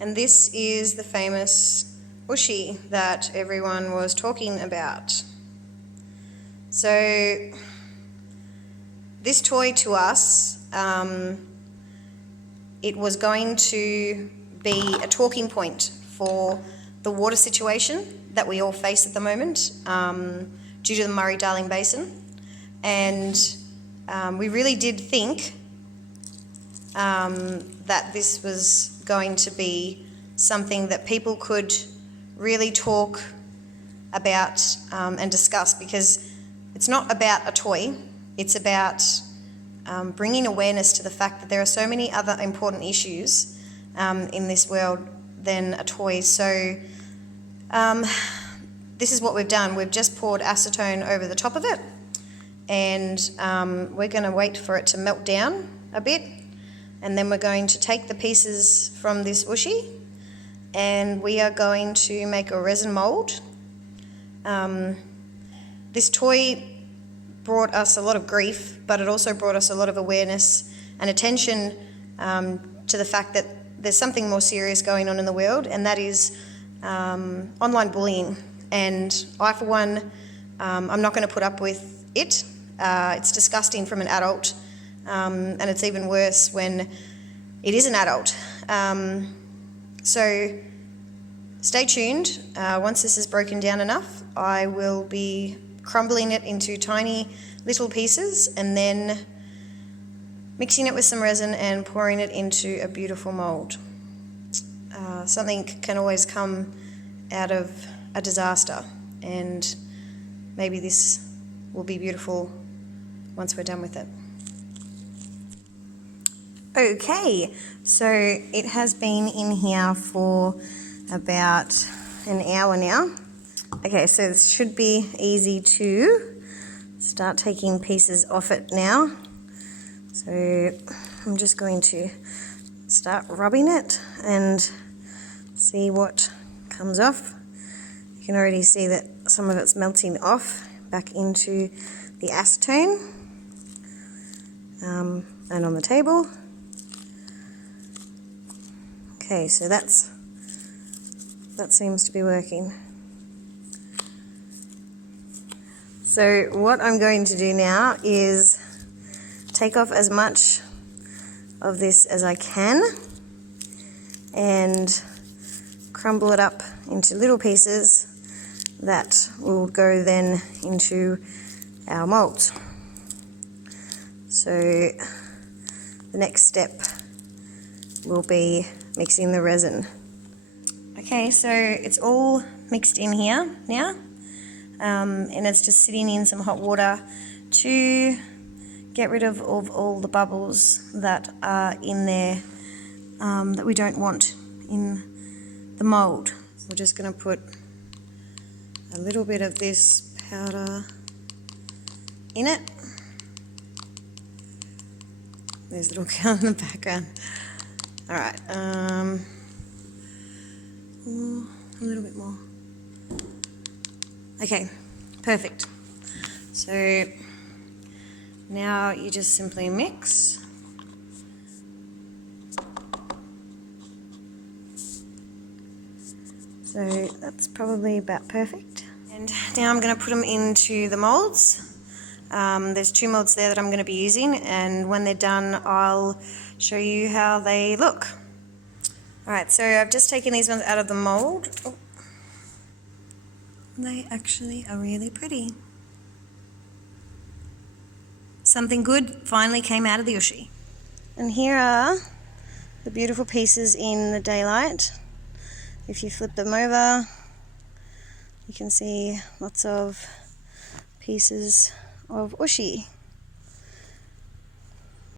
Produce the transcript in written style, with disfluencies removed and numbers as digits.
And this is the famous Ooshie that everyone was talking about. So this toy to us, it was going to be a talking point for the water situation that we all face at the moment due to the Murray-Darling Basin. And we really did think that this was going to be something that people could really talk about and discuss, because it's not about a toy, it's about bringing awareness to the fact that there are so many other important issues in this world than a toy. So this is what we've done. We've just poured acetone over the top of it, and we're going to wait for it to melt down a bit, and then we're going to take the pieces from this Ooshie and we are going to make a resin mould. This toy brought us a lot of grief, but it also brought us a lot of awareness and attention to the fact that there's something more serious going on in the world, and that is online bullying. And I, for one, I'm not going to put up with it. It's disgusting from an adult, and it's even worse when it is an adult. So stay tuned. Once this is broken down enough, I will be crumbling it into tiny little pieces and then mixing it with some resin and pouring it into a beautiful mould. Something can always come out of a disaster, and maybe this will be beautiful once we're done with it. Okay, so it has been in here for about an hour now. Okay, so this should be easy to start taking pieces off it now. So I'm just going to start rubbing it and see what comes off. You can already see that some of it's melting off back into the acetone and on the table. Okay, so that seems to be working. So what I'm going to do now is take off as much of this as I can and crumble it up into little pieces that will go then into our moulds. So the next step will be mixing the resin. Okay, so it's all mixed in here now, and it's just sitting in some hot water to get rid of all the bubbles that are in there that we don't want in the mould. We're just going to put a little bit of this powder in it. There's a little girl in the background. All right, a little bit more. Okay, perfect. So now you just simply mix. So that's probably about perfect. And now I'm going to put them into the moulds. There's 2 moulds there that I'm going to be using, and when they're done I'll show you how they look. Alright, so I've just taken these ones out of the mould. Oh. They actually are really pretty. Something good finally came out of the Ooshie. And here are the beautiful pieces in the daylight. If you flip them over, you can see lots of pieces of Ooshie.